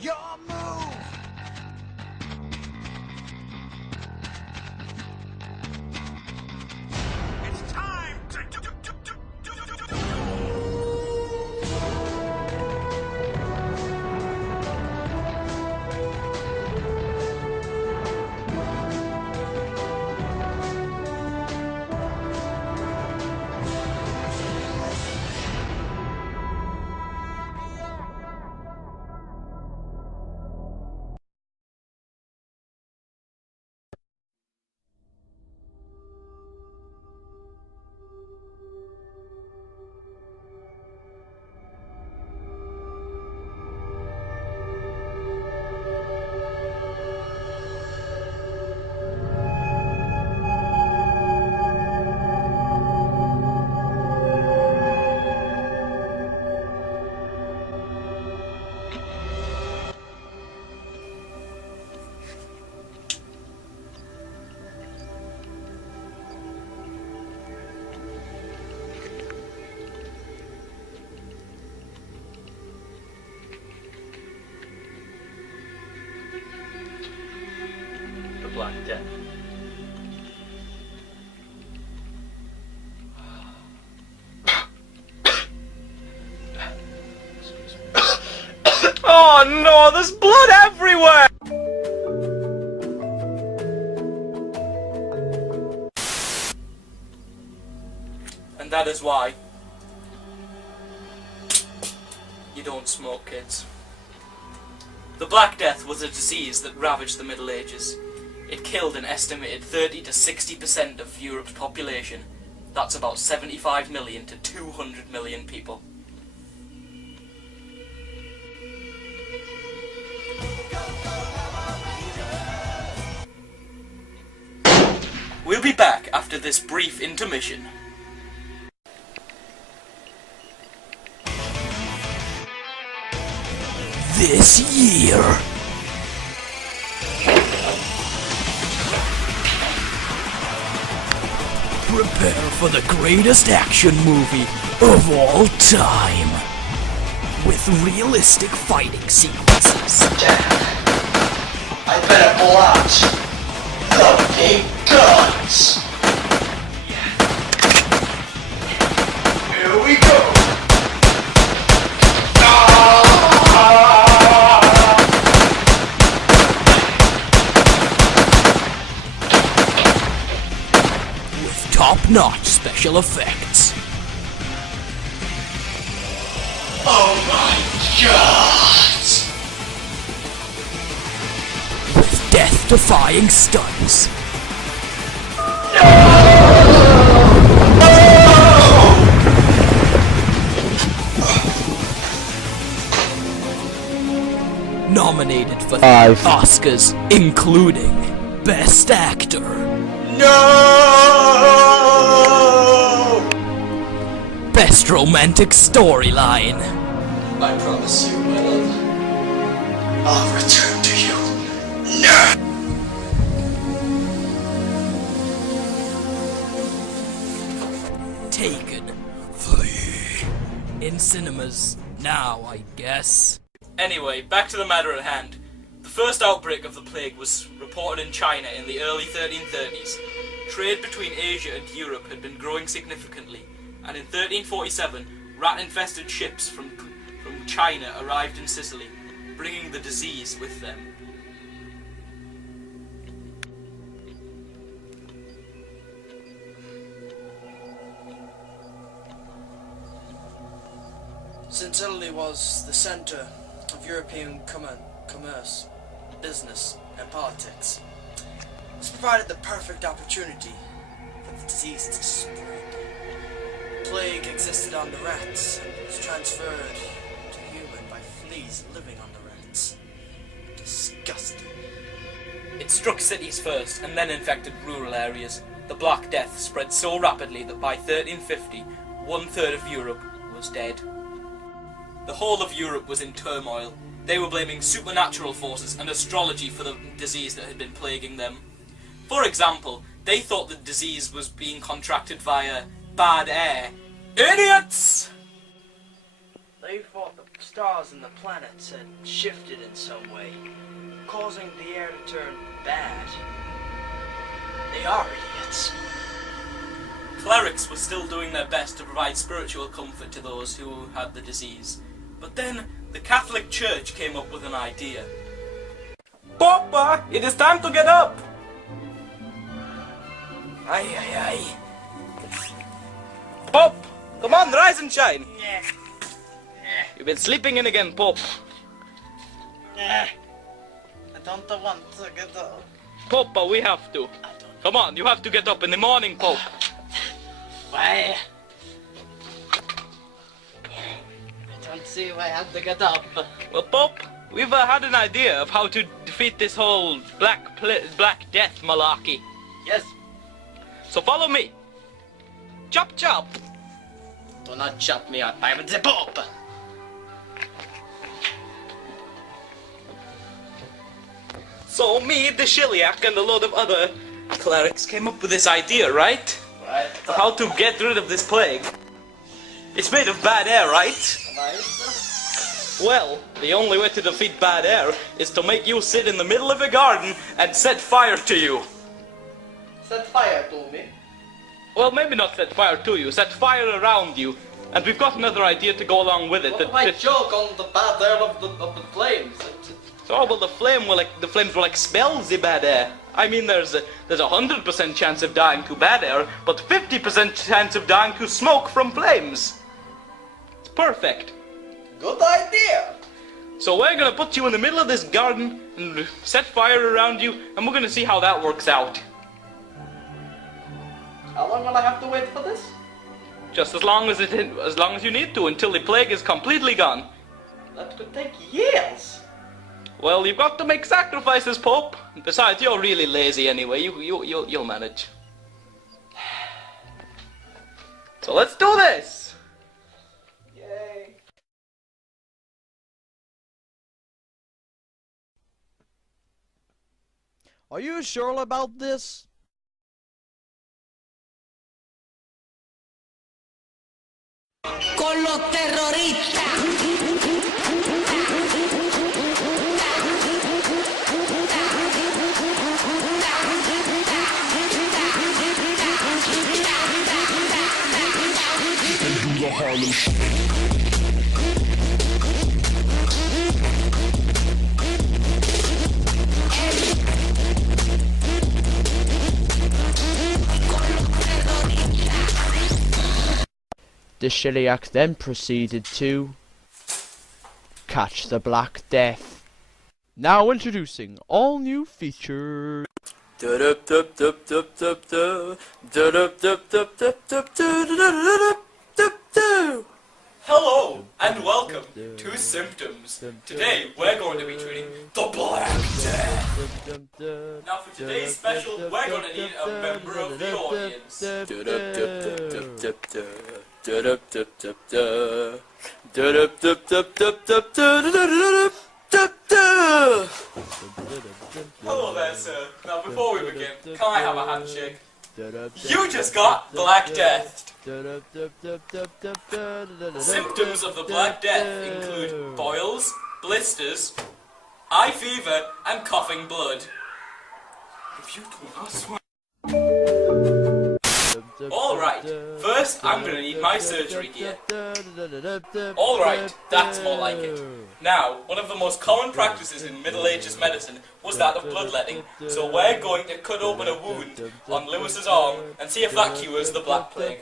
Your move! It's time to The Black Death. Oh no, there's blood everywhere! And that is why you don't smoke, kids. The Black Death was a disease that ravaged the Middle Ages. It killed an estimated 30 to 60% of Europe's population. That's about 75 million to 200 million people. We'll be back after this brief intermission. This year, prepare for the greatest action movie of all time, with realistic fighting sequences. I better pull out the big guns. Here we go. With top-notch special effects. Oh my God! With death-defying stunts. Nominated for 5 Oscars, including Best Actor. No! Best Romantic Storyline. I promise you, my love, I'll return to you. No! Taken 3. In cinemas now, I guess. Anyway, back to the matter at hand. The first outbreak of the plague was reported in China in the early 1330s. Trade between Asia and Europe had been growing significantly, and in 1347, rat-infested ships from China arrived in Sicily, bringing the disease with them. Since Italy was the centre of European commerce, business, and politics, this provided the perfect opportunity for the disease to spread. Plague existed on the rats and was transferred to human by fleas living on the rats. Disgusting. It struck cities first, and then infected rural areas. The Black Death spread so rapidly that by 1350, 1/3 of Europe was dead. The whole of Europe was in turmoil. They were blaming supernatural forces and astrology for the disease that had been plaguing them. For example, they thought the disease was being contracted via bad air. Idiots! They thought the stars and the planets had shifted in some way, causing the air to turn bad. They are idiots. Clerics were still doing their best to provide spiritual comfort to those who had the disease. But then, the Catholic Church came up with an idea. Papa, it is time to get up! Aye, aye, aye. Pop! Come on, rise and shine! You've been sleeping in again, Pop. I don't want to get up. Papa, we have to. Come on, you have to get up in the morning, Pop. Why? I don't see why I have to get up. Well, Pop, we've had an idea of how to defeat this whole Black Death malarkey. Yes, So follow me. Chop chop. do not chop me up. I am the Pope. So me, the Shiliak, and a load of other clerics came up with this idea, right? Right. Of how to get rid of this plague. It's made of bad air, right? Well, the only way to defeat bad air is to make you sit in the middle of a garden and set fire to you. Set fire to me. Well, maybe not set fire to you, set fire around you. And we've got another idea to go along with it. What my joke on the bad air of the flames? So, well, the flames will expel the bad air. I mean, there's a 100% chance of dying to bad air, but 50% chance of dying to smoke from flames. It's perfect. Good idea. So we're gonna put you in the middle of this garden and set fire around you, and we're gonna see how that works out. How long will I have to wait for this? Just as long as you need to, until the plague is completely gone. That could take years. Well, you've got to make sacrifices, Pope. Besides, you're really lazy anyway. You'll manage. So let's do this. Yay. Are you sure about this? Con los terroristas. The Shiliak then proceeded to catch the Black Death. Now introducing all new features. Hello and welcome to Symptoms. Today we're going to be treating the Black Death. Now for today's special, we're going to need a member of the audience. Hello there, sir. Now before we begin, can I have a handshake? You just got Black Death. Symptoms of the Black Death include boils, blisters, eye fever, and coughing blood. If you don't, I swear. Alright, first I'm gonna need my surgery gear. Alright, that's more like it. Now, one of the most common practices in Middle Ages medicine was that of bloodletting, so we're going to cut open a wound on Lewis's arm and see if that cures the Black Plague.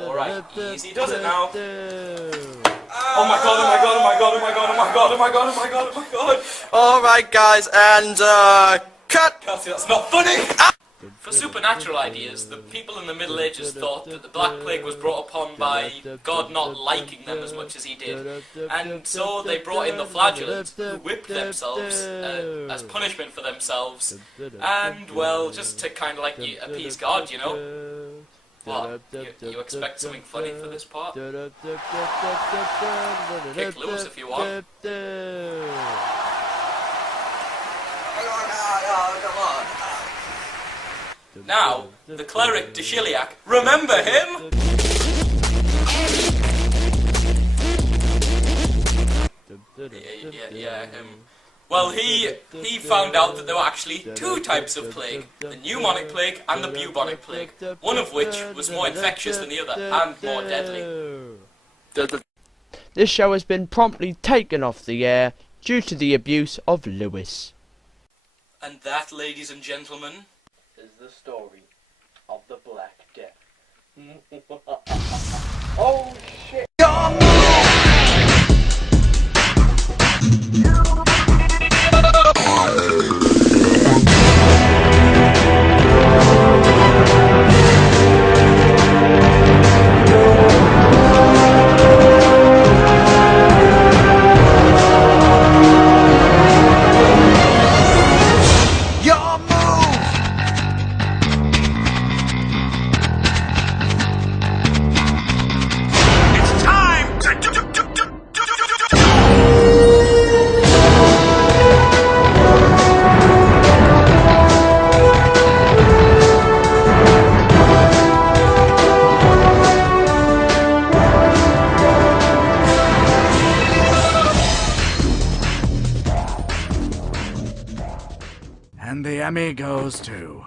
Alright, easy does it now. Oh my god, oh my god, oh my god, oh my god, oh my god, oh my god, oh my god, oh my god. Alright guys, and cut! Kelsey, that's not funny! For supernatural ideas, the people in the Middle Ages thought that the Black Plague was brought upon by God not liking them as much as he did. And so they brought in the flagellants, who whipped themselves as punishment for themselves. And, well, just to kind of like appease God, you know? What? You expect something funny for this part? Kick Lewis if you want. Now, the cleric Deshiliak, remember him? Well, he found out that there were actually two types of plague, the pneumonic plague and the bubonic plague, one of which was more infectious than the other and more deadly. This show has been promptly taken off the air due to the abuse of Lewis. And that, ladies and gentlemen, is the story of the Black Death. Oh shit! Your move! It's time to And the Emmy goes to